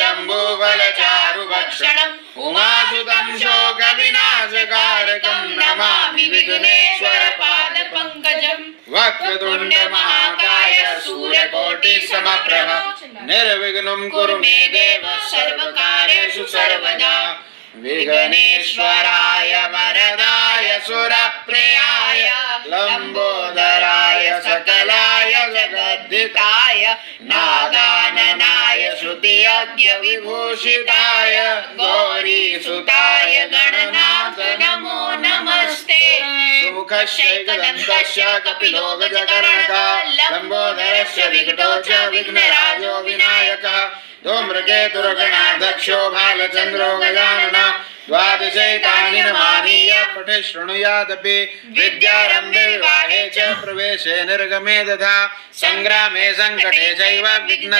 जम्बूफलचारुभक्षणम् उमासुतं शोकविनाशकारकं नमामि विघ्नेश्वरपादपङ्कजम् वक्रतुण्डमहाकाय सूर्यकोटिसमप्रभ निर्विघ्नं कुरु मे देव सर्वकार्येषु सर्वदा विघ्नेश्वराय वरदाय सुरप्रियाय लंबोदराय सकलाय जगद्धिताय नागाननाय श्रुतियज्ञ विभूषिताय गौरीसुताय गणनाथ नमो नमस्ते सुमुखस्यैकदन्तस्य कपिलो गजकर्णकः लंबोदरस्य विकटो च विघ्नराजो विनायकः धूम्रकेतुर्गणाध्यक्षो भालचन्द्रो गजाननः द्वादशैतानि नमानीय पठे शृणुयादपि विद्यारम्भे विवाहे च प्रवेशे निर्गमे तथा संग्रामे संकटे चैव विघ्न